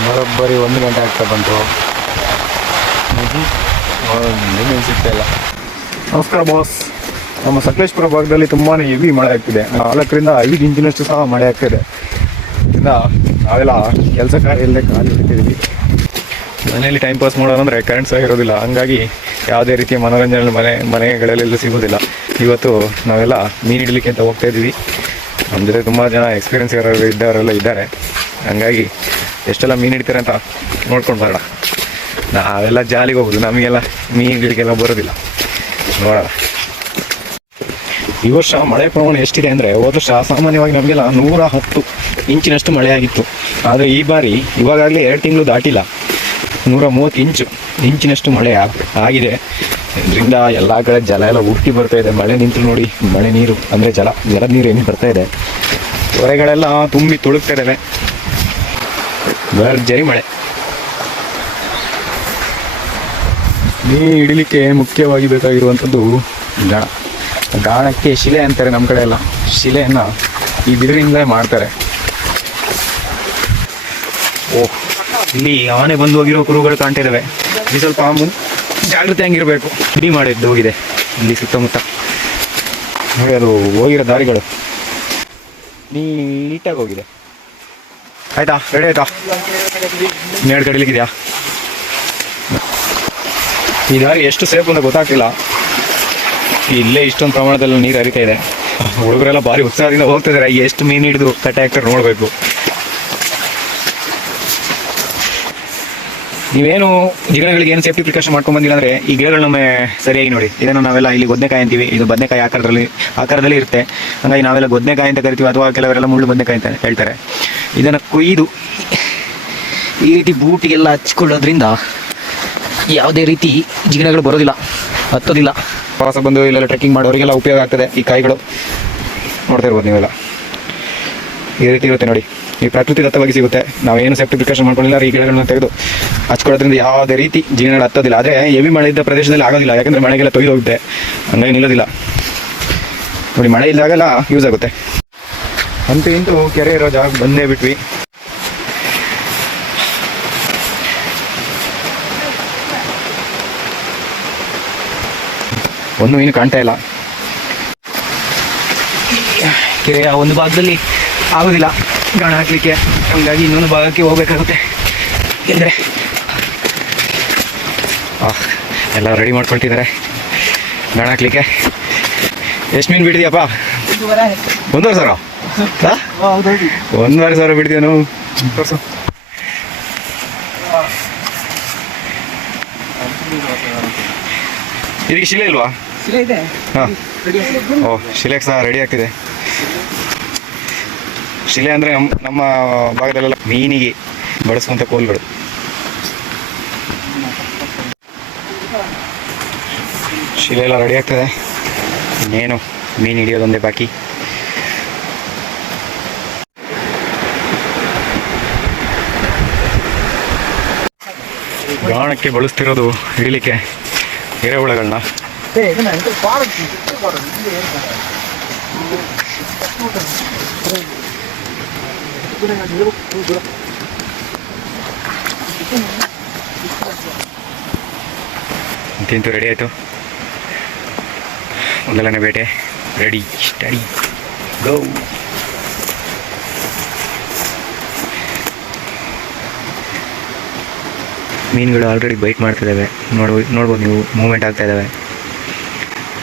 ಬರೋಬ್ಬರಿ ಒಂದು ಗಂಟೆ ಆಗ್ತಾ ಬಂತು. ಒಂದು ಸಿಗ್ತಾಯಿಲ್ಲ ಸಿಗ್ತಾ ಇಲ್ಲ. ನಮಸ್ಕಾರ ಬಾಸ್. ನಮ್ಮ ಸಕಲೇಶ್ಪುರ ಭಾಗದಲ್ಲಿ ತುಂಬಾ ಹೆವಿ ಮಳೆ ಆಗ್ತಿದೆ. ನಾಲ್ಕರಿಂದ ಐದು ಇಂಚಿನಷ್ಟು ಸಹ ಮಳೆ ಆಗ್ತಿದೆ. ಇದರಿಂದ ನಾವೆಲ್ಲ ಕೆಲಸ ಕಾರ್ಯ ಇಲ್ಲದೆ ಖಾಲಿ ಬಿಟ್ಟಿದ್ದೀವಿ ಮನೆಯಲ್ಲಿ ಟೈಮ್ ಪಾಸ್ ಮಾಡೋದಂದ್ರೆ ಕರೆಂಟ್ ಸಹ ಇರೋದಿಲ್ಲ. ಹಂಗಾಗಿ ಯಾವುದೇ ರೀತಿಯ ಮನೋರಂಜನೆ ಮನೆ ಮನೆಗಳಲ್ಲೆಲ್ಲ ಸಿಗೋದಿಲ್ಲ. ಇವತ್ತು ನಾವೆಲ್ಲ ಮೀನು ಹಿಡಲಿಕ್ಕೆ ಅಂತ ಹೋಗ್ತಾ ಇದ್ದೀವಿ. ನಮ್ಮ ಜೊತೆ ತುಂಬ ಜನ ಎಕ್ಸ್ಪೀರಿಯನ್ಸ್ ಇರೋರು ಇದ್ದವರೆಲ್ಲ ಇದ್ದಾರೆ. ಹಂಗಾಗಿ ಎಷ್ಟೆಲ್ಲ ಮೀನು ಹಿಡಿತಾರೆ ಅಂತ ನೋಡ್ಕೊಂಡು ಬರೋಣ. ನಾವೆಲ್ಲ ಜಾಲಿಗೆ ಹೋಗುದು, ನಮಗೆಲ್ಲ ಮೀನು ಹಿಡಿಲಿಕ್ಕೆಲ್ಲ ಬರೋದಿಲ್ಲ. ನೋಡೋಣ. ಈ ವರ್ಷ ಮಳೆ ಪ್ರಮಾಣ ಎಷ್ಟಿದೆ ಅಂದರೆ, ಹೋದ ವರ್ಷ ಸಾಮಾನ್ಯವಾಗಿ ನಮಗೆಲ್ಲ ನೂರ ಹತ್ತು ಇಂಚಿನಷ್ಟು ಮಳೆ ಆಗಿತ್ತು. ಆದರೆ ಈ ಬಾರಿ ಇವಾಗಲೇ ಎರಡು ತಿಂಗಳು ದಾಟಿಲ್ಲ. ನೂರ ಮೂವತ್ತು ಇಂಚು, ಇಂಚಿನಷ್ಟು ಮಳೆ ಆಗ್- ಆಗಿದೆ. ಇದರಿಂದ ಎಲ್ಲ ಕಡೆ ಜಲ ಎಲ್ಲ ಹುಟ್ಟಿ ಬರ್ತಾ ಇದೆ. ಮಳೆ ನಿಂತು ನೋಡಿ, ಮಳೆ ನೀರು, ಅಂದರೆ ಜಲ ಜಲದ ನೀರು ಏನು ಬರ್ತಾ ಇದೆ. ಹೊರೆಗಳೆಲ್ಲ ತುಂಬಿ ತುಳುಕ್ತಾ ಇದ್ದಾವೆ. ಭರ್ಜರಿ ಮಳೆ. ನೀ ಹಿಡಿಲಿಕ್ಕೆ ಮುಖ್ಯವಾಗಿ ಬೇಕಾಗಿರುವಂಥದ್ದು ಗಾಣ. ಗಾಣಕ್ಕೆ ಶಿಲೆ ಅಂತಾರೆ ನಮ್ಮ ಕಡೆ ಎಲ್ಲ. ಶಿಲೆಯನ್ನು ಈ ಬಿದಿರಿನಿಂದಲೇ ಮಾಡ್ತಾರೆ. ಓಹ್ ಇಲ್ಲಿ ಆನೆ ಬಂದು ಹೋಗಿರೋ ಕುರುಗಳು ಕಾಣ್ತಿದ್ದಾವೆ ಇಲ್ಲಿ ಸ್ವಲ್ಪ ಆಮು ಜಾಗ್ರತೆ ಹಂಗಿರಬೇಕು. ಇಡೀ ಮಾಡಿದ್ದು ಹೋಗಿದೆ ಇಲ್ಲಿ ಸುತ್ತಮುತ್ತ. ನೋಡಿ ಅದು ಹೋಗಿರೋ ದಾರಿಗಳು. ನೀಟಾಗಿ ಹೋಗಿದೆ. ಆಯ್ತಾ ರೆಡಿ ಆಯ್ತಾ? ಎರಡು ಕಡಿಲಿಕ್ಕಿದ್ಯಾ ಈ ದಾರಿ ಎಷ್ಟು ಸೇಫ್ ಅಂತ ಗೊತ್ತಾಗ್ತಿಲ್ಲ. ಇಲ್ಲೇ ಇಷ್ಟೊಂದು ಪ್ರಮಾಣದಲ್ಲಿ ನೀರು ಹರಿತಾ ಇದೆ. ಹುಡುಗರೆಲ್ಲ ಭಾರಿ ಉತ್ಸಾಹದಿಂದ ಹೋಗ್ತಿದ್ದಾರೆ ಎಷ್ಟು ಮೀನು ಹಿಡಿದು ಕಟ್ಟೆ ಹಾಕ್ತಾರೆ ನೋಡಬೇಕು. ನೀವೇನು ಗಿಡಗಳಿಗೆ ಏನು ಸೇಫ್ಟಿ ಪ್ರಿಕಾಷನ್ ಮಾಡ್ಕೊಂಡು ಬಂದಿಲ್ಲ ಅಂದ್ರೆ ಈ ಗಿಡಗಳನ್ನೊಮ್ಮೆ ಸರಿಯಾಗಿ ನೋಡಿ. ಇದನ್ನು ನಾವೆಲ್ಲ ಇಲ್ಲಿ ಗೊದ್ದೆಕಾಯಿ ಅಂತೀವಿ. ಇದು ಬದನೆಕಾಯಿ ಆಕಾರದಲ್ಲಿ ಆಕಾರದಲ್ಲಿ ಇರುತ್ತೆ. ಹಂಗಾಗಿ ನಾವೆಲ್ಲ ಗೊದ್ದೆಕಾಯಿ ಅಂತ ಕರಿತೀವಿ. ಅಥವಾ ಕೆಲವರೆಲ್ಲ ಮುಳ್ಳು ಬದನೆಕಾಯಿ ಅಂತ ಹೇಳ್ತಾರೆ. ಇದನ್ನು ಕೊಯ್ದು ಈ ರೀತಿ ಬೂಟಿಗೆಲ್ಲ ಹಚ್ಕೊಳ್ಳೋದ್ರಿಂದ ಯಾವುದೇ ರೀತಿ ಜಿಗಿಣಗಳು ಬರೋದಿಲ್ಲ, ಹತ್ತೋದಿಲ್ಲ. ಪ್ರವಾಸ ಬಂದು ಇಲ್ಲೆಲ್ಲ ಟ್ರೆಕ್ಕಿಂಗ್ ಮಾಡೋರಿಗೆಲ್ಲ ಉಪಯೋಗ ಆಗ್ತದೆ ಈ ಕಾಯಿಗಳು. ನೋಡ್ತಾ ಇರ್ಬೋದು ನೀವೆಲ್ಲ. ಈ ರೀತಿ ಇರುತ್ತೆ ನೋಡಿ. ಈ ಪ್ರಕೃತಿ ದತ್ತವಾಗಿ ಸಿಗುತ್ತೆ. ನಾವೇನು ಸೇಫ್ಟಿ ಪ್ರಿಕಾಷನ್ ಮಾಡ್ಕೊಂಡಿಲ್ಲ ಈ ಗಿಡಗಳನ್ನ ತೆಗೆದು ಹಚ್ಕೊಳ್ಳೋದ್ರಿಂದ ಯಾವುದೇ ರೀತಿ ಜೀವನ ಹತ್ತೋದಿಲ್ಲ. ಆದರೆ ಹೆವಿ ಮಳೆ ಇದ್ದ ಪ್ರದೇಶದಲ್ಲಿ ಆಗೋದಿಲ್ಲ. ಯಾಕಂದ್ರೆ ಮಳೆಗೆಲ್ಲ ತೊಯ್ದು ಹೋಗುತ್ತೆ ಹಂಗಾಗಿ ನಿಲ್ಲೋದಿಲ್ಲ. ನೋಡಿ, ಮಳೆ ಇದ್ದಾಗೆಲ್ಲ ಯೂಸ್ ಆಗುತ್ತೆ. ಅಂತ ಇಂತೂ ಕೆರೆ ಇರೋ ಜಾಗ ಬಂದೇ ಬಿಟ್ವಿ. ಒಂದು ಮೀನು ಕಾಣ್ತಾ ಇಲ್ಲ. ಕೆರೆಯ ಒಂದು ಭಾಗದಲ್ಲಿ ಆಗೋದಿಲ್ಲ. ಗಾಣ ಹಾಕಲಿಕ್ಕೆ ಹಂಗಾಗಿ ಇನ್ನೊಂದು ಭಾಗಕ್ಕೆ ಹೋಗ್ಬೇಕಾಗುತ್ತೆ. ಎಂದರೆ? ಎಲ್ಲ ರೆಡಿ ಮಾಡ್ಕೊಳ್ತಿದ್ದಾರೆ. ಗಾಣ ಹಾಕ್ಲಿಕ್ಕೆ. ಎಷ್ಟು ಮೀನು ಬಿಡ್ತೀಯಪ್ಪ? ಒಂದೂವರೆ ಸಾವಿರ? ಹಾ? ಒಂದೂವರೆ ಸಾವಿರ ಬಿಡ್ತೀಯ ನಾವು? ಇದಕ್ಕೆ ಶಿಲೆ ಇಲ್ವಾ? ಇದೆ. ಹಾಂ. ಓ ಶಿಲೆಗೆ ಸಹ ರೆಡಿ ಆಗ್ತಿದೆ. ಶಿಲೆ ಅಂದರೆ ನಮ್ಮ ನಮ್ಮ ಭಾಗದಲ್ಲೆಲ್ಲ ಮೀನಿಗೆ ಬಳಸುವಂಥ ಕೋಲ್ಗಳು. ಶಿಲೆ ಎಲ್ಲ ರೆಡಿ ಆಗ್ತದೆ. ಇನ್ನೇನು ಮೀನು ಹಿಡಿಯೋದೊಂದೇ ಬಾಕಿ. ಗಾಣಕ್ಕೆ ಬಳಸ್ತಿರೋದು ಹಿಡಿಲಿಕ್ಕೆ ಎರೆಹುಳಗಳನ್ನ. ತಿಂತು ರೆಡಿ ಆಯಿತು. ಮೊದಲನೇ ಬೇಟೆ. ರೆಡಿ ಸ್ಟಡಿ ಗೌ ಮೀನುಗಳು ಆಲ್ರೆಡಿ ಬೈಟ್ ಮಾಡ್ತಿದ್ದಾವೆ ನೋಡ್ಬೋ, ನೋಡ್ಬೋದು ನೀವು ಮೂವ್ಮೆಂಟ್ ಆಗ್ತಾ ಇದ್ದಾವೆ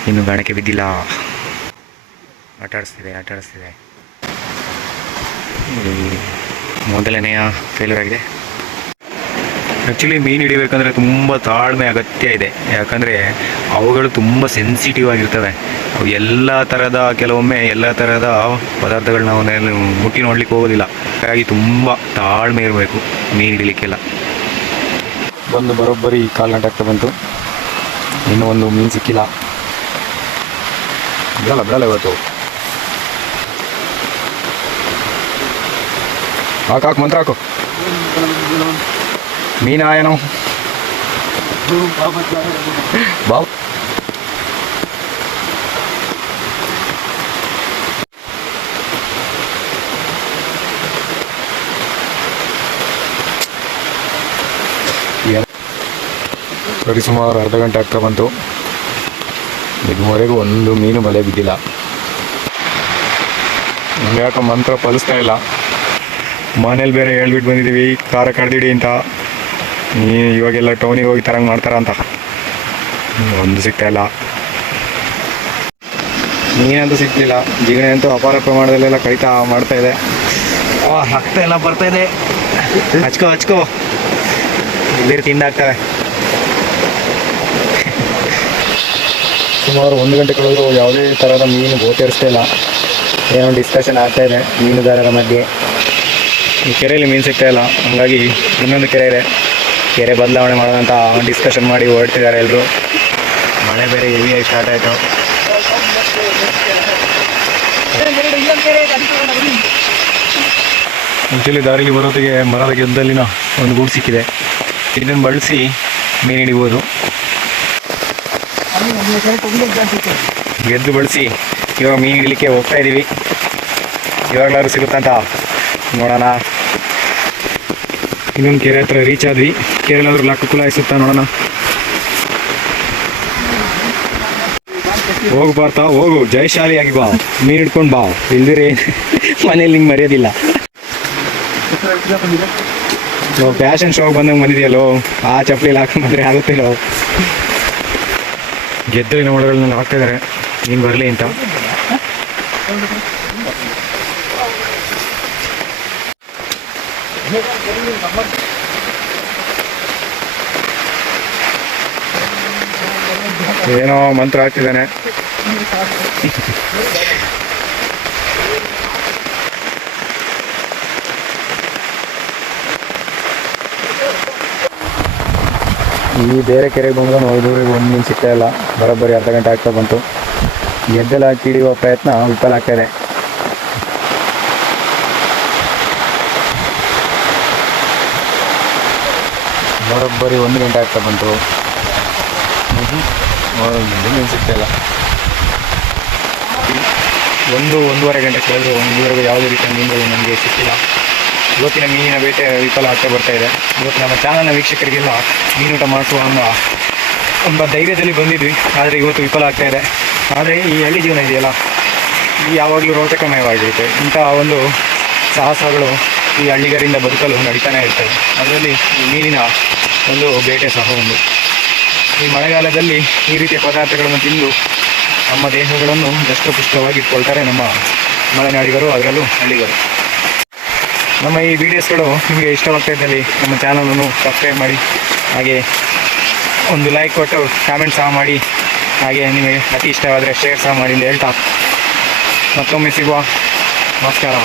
ಇನ್ನು ಗಾಣಕ್ಕೆ ಬಿದ್ದಿಲ್ಲ. ಆಟ ಆಡಿಸ್ತಿದೆ ಆಟ ಆಡಿಸ್ತಿದೆ. ಈ ಮೊದಲನೆಯ ಫೇಲ್ಯೂರ್ ಆಗಿದೆ. ಆ್ಯಕ್ಚುಲಿ ಮೀನು ಹಿಡಿಬೇಕಂದ್ರೆ ತುಂಬ ತಾಳ್ಮೆ ಅಗತ್ಯ ಇದೆ. ಯಾಕಂದರೆ ಅವುಗಳು ತುಂಬ ಸೆನ್ಸಿಟಿವ್ ಆಗಿರ್ತವೆ. ಅವು ಎಲ್ಲ ಥರದ ಕೆಲವೊಮ್ಮೆ ಎಲ್ಲ ಥರದ ಪದಾರ್ಥಗಳನ್ನ ಅವನೇ ಮುಟ್ಟಿ ನೋಡ್ಲಿಕ್ಕೆ ಹೋಗೋದಿಲ್ಲ. ಹಾಗಾಗಿ ತುಂಬ ತಾಳ್ಮೆ ಇರಬೇಕು ಮೀನು ಹಿಡಿಲಿಕ್ಕೆಲ್ಲ. ಒಂದು ಬರೋಬ್ಬರಿ ಕಾಲು ಗಂಟೆ ಬಂತು. ಇನ್ನೂ ಒಂದು ಮೀನು ಸಿಕ್ಕಿಲ್ಲ. ಬಿಡಲ್ಲ ಬಿಡಲ್ಲ ಇವತ್ತು. ಹಾಕು ಹಾಕು, ಮಂತ್ರ ಹಾಕು. ಮೀನಾಯನಂ. ಬಾಬು. ಸರಿ ಸುಮಾರು ಅರ್ಧ ಗಂಟೆ ಆಗ್ತಾ ಬಂತು. ಇದುವರೆಗೂ ಒಂದು ಮೀನು ಬಲೆ ಬಿದ್ದಿಲ್ಲ. ನಮಗೆ ಯಾಕೆ ಮಂತ್ರ ಫಲಿಸ್ತಾ ಇಲ್ಲ. ಮನೇಲಿ ಬೇರೆ ಹೇಳ್ಬಿಟ್ಟು ಬಂದಿದ್ದೀವಿ ಖಾರ ಕಡ್ದಿಡಿ ಅಂತ. ನೀ ಇವಾಗೆಲ್ಲ ಟೌನಿಗೆ ಹೋಗಿ ತರಂಗ್ ಮಾಡ್ತಾರ ಅಂತ. ಒಂದು ಸಿಗ್ತಾ ಇಲ್ಲ. ನೀನಂತೂ ಸಿಗ್ತಿಲ್ಲ. ಜಿಗಣೆ ಅಂತೂ ಅಪಾರ ಪ್ರಮಾಣದಲ್ಲೆಲ್ಲ ಕಡಿತಾ ಮಾಡ್ತಾ ಇದೆ. ರಕ್ತ ಎಲ್ಲ ಬರ್ತಾ ಇದೆ. ಹಚ್ಕೋ ಹಚ್ಕೋ. ಇಲ್ಲಿರ್ ತಿಂದಾಗ್ತವೆ ಸುಮಾರು ಒಂದು ಗಂಟೆ ಕಳೆದ್ರು ಯಾವುದೇ ಥರದ ಮೀನು ಗೋಚರಿಸ್ತಾ ಇಲ್ಲ. ಏನೋ ಡಿಸ್ಕಷನ್ ಆಗ್ತಾ ಇದೆ ಮೀನುಗಾರರ ಮಧ್ಯೆ. ಈ ಕೆರೆಯಲ್ಲಿ ಮೀನು ಸಿಗ್ತಾ ಇಲ್ಲ. ಹಂಗಾಗಿ ಇನ್ನೊಂದು ಕೆರೆ ಇದೆ. ಕೆರೆ ಬದಲಾವಣೆ ಮಾಡೋದಂತ ಡಿಸ್ಕಷನ್ ಮಾಡಿ ಹೊರಡ್ತಿದ್ದಾರೆ ಎಲ್ಲರೂ ಮಳೆ ಬೇರೆ ಹೆವಿಯಾಗಿ ಸ್ಟಾರ್ಟ್ ಆಯಿತು. ಆ್ಯಕ್ಚುಲಿ ದಾರಿಗೆ ಬರೋತ್ತಿಗೆ ಮರದ ಗೆದ್ದಲ್ಲಿನ ಒಂದು ಗೂಡು ಸಿಕ್ಕಿದೆ. ಇದನ್ನು ಬಳಸಿ ಮೀನು ಹಿಡಿಬೋದು. ಗೆದ್ದು ಬಳಸಿ ಇವಾಗ ಮೀನು ಹಿಡಲಿಕ್ಕೆ ಹೋಗ್ತಾ ಇದ್ದೀವಿ ಇವಾಗಲಾದ್ರೂ ಸಿಗುತ್ತಂತ ನೋಡೋಣ. ಇನ್ನೊಂದು ಕೆರೆ ಹತ್ರ ರೀಚ್ ಆದ್ವಿ. ಕೆರೆಲಾದ್ರೂ ಲಕ್ಕ ಕುಲಾಯಿಸುತ್ತಾ ನೋಡೋಣ. ಹೋಗು ಬರ್ತಾ ಹೋಗು. ಜಯಶಾಲಿಯಾಗಿ ಬಾ. ಮೀನು ಹಿಡ್ಕೊಂಡು ಬಾ. ಇಲ್ದಿರಿ ಮನೇಲಿ ನಿಂಗೆ ಮರೆಯೋದಿಲ್ಲ. ಫ್ಯಾಷನ್ ಶೋಗೆ ಬಂದಂಗೆ ಬಂದಿದೆಯಲ್ಲೋ? ಆ ಚಪ್ಪಲಿ ಹಾಕೊಂಡು ಬಂದರೆ ಆಗುತ್ತಿಲ್ಲ ಗೆದ್ದಲಿನ ಒಳಗಳನ್ನ ಹಾಕ್ತಾ ಇದ್ದಾರೆ ನೀನು ಬರಲಿ ಅಂತ. ಏನೋ ಮಂತ್ರ ಹಾಕಿದ್ದಾನೆ. ಈ ಬೇರೆ ಕೆರೆಗೆ ಬಂದ್ರೆ ಐದೂರಿಗೆ ಒಂದು ಮೀನು ಸಿಗ್ತಾ ಇಲ್ಲ. ಬರೋಬ್ಬರಿ ಅರ್ಧ ಗಂಟೆ ಆಗ್ತಾ ಬಂತು. ಗೆದ್ದೆಲ್ಲ ಹಾಕಿ ಹಿಡಿಯುವ ಪ್ರಯತ್ನ ವಿಫಲ ಆಗ್ತಾ ಬರೋಬ್ಬರಿ ಒಂದು ಗಂಟೆ ಆಗ್ತಾ ಬಂತು. ಒಂದು ಮೀನು ಸಿಗ್ತಾ ಇಲ್ಲ. ಒಂದು, ಒಂದೂವರೆ ಗಂಟೆ ಕಳೆದು ಒಂದೂವರೆಗೂ ಯಾವುದೇ ರೀತಿಯ ಮೀನುಗಳು ನಮಗೆ ಸಿಕ್ಕಿಲ್ಲ ಇವತ್ತಿನ ಮೀನಿನ ಬೇಟೆ ವಿಫಲ ಆಗ್ತಾ ಬರ್ತಾ ಇದೆ. ಇವತ್ತು ನಮ್ಮ ಚಾನಲ್ನ ವೀಕ್ಷಕರಿಗೆಲ್ಲ ಮೀನೂಟ ಮಾಡಿಸುವ ಅನ್ನೋ ತುಂಬ ಧೈರ್ಯದಲ್ಲಿ ಬಂದಿದ್ವಿ. ಆದರೆ ಇವತ್ತು ವಿಫಲ ಆಗ್ತಾ ಇದೆ. ಆದರೆ ಈ ಹಳ್ಳಿ ಜೀವನ ಇದೆಯಲ್ಲ? ಇದು ಯಾವಾಗಲೂ ರೋಚಕಮಯವಾಗಿರುತ್ತೆ. ಇಂಥ ಒಂದು ಸಾಹಸಗಳು ಈ ಹಳ್ಳಿಗರಿಂದ ಬದುಕಲು ನಡೀತಾನೆ ಇರ್ತವೆ ಅದರಲ್ಲಿ ಮೀನಿನ ಒಂದು ಬೇಟೆ ಸಹ ಒಂದು. ಈ ಮಳೆಗಾಲದಲ್ಲಿ ಈ ರೀತಿಯ ಪದಾರ್ಥಗಳನ್ನು ತಿಂದು ನಮ್ಮ ದೇಹಗಳನ್ನು ದಷ್ಟಪುಷ್ಟವಾಗಿ ಇಟ್ಕೊಳ್ತಾರೆ ನಮ್ಮ ಮಲೆನಾಡಿಗರು, ಅದರಲ್ಲೂ ಹಳ್ಳಿಗರು. ನಮ್ಮ ಈ ವಿಡಿಯೋಸ್ಗಳು ನಿಮಗೆ ಇಷ್ಟವಾಗ್ತಾ ಇದ್ದಲ್ಲಿ ನಮ್ಮ ಚಾನಲನ್ನು ಸಬ್ಸ್ಕ್ರೈಬ್ ಮಾಡಿ, ಹಾಗೆ ಒಂದು ಲೈಕ್ ಕೊಟ್ಟು ಕಾಮೆಂಟ್ ಸಹ ಮಾಡಿ, ಹಾಗೆ ನಿಮಗೆ ಅತಿ ಇಷ್ಟವಾದರೆ ಶೇರ್ ಸಹ ಮಾಡಿ ಹೇಳ್ತಾ ಮತ್ತೊಮ್ಮೆ ಸಿಗುವ ನಮಸ್ಕಾರ.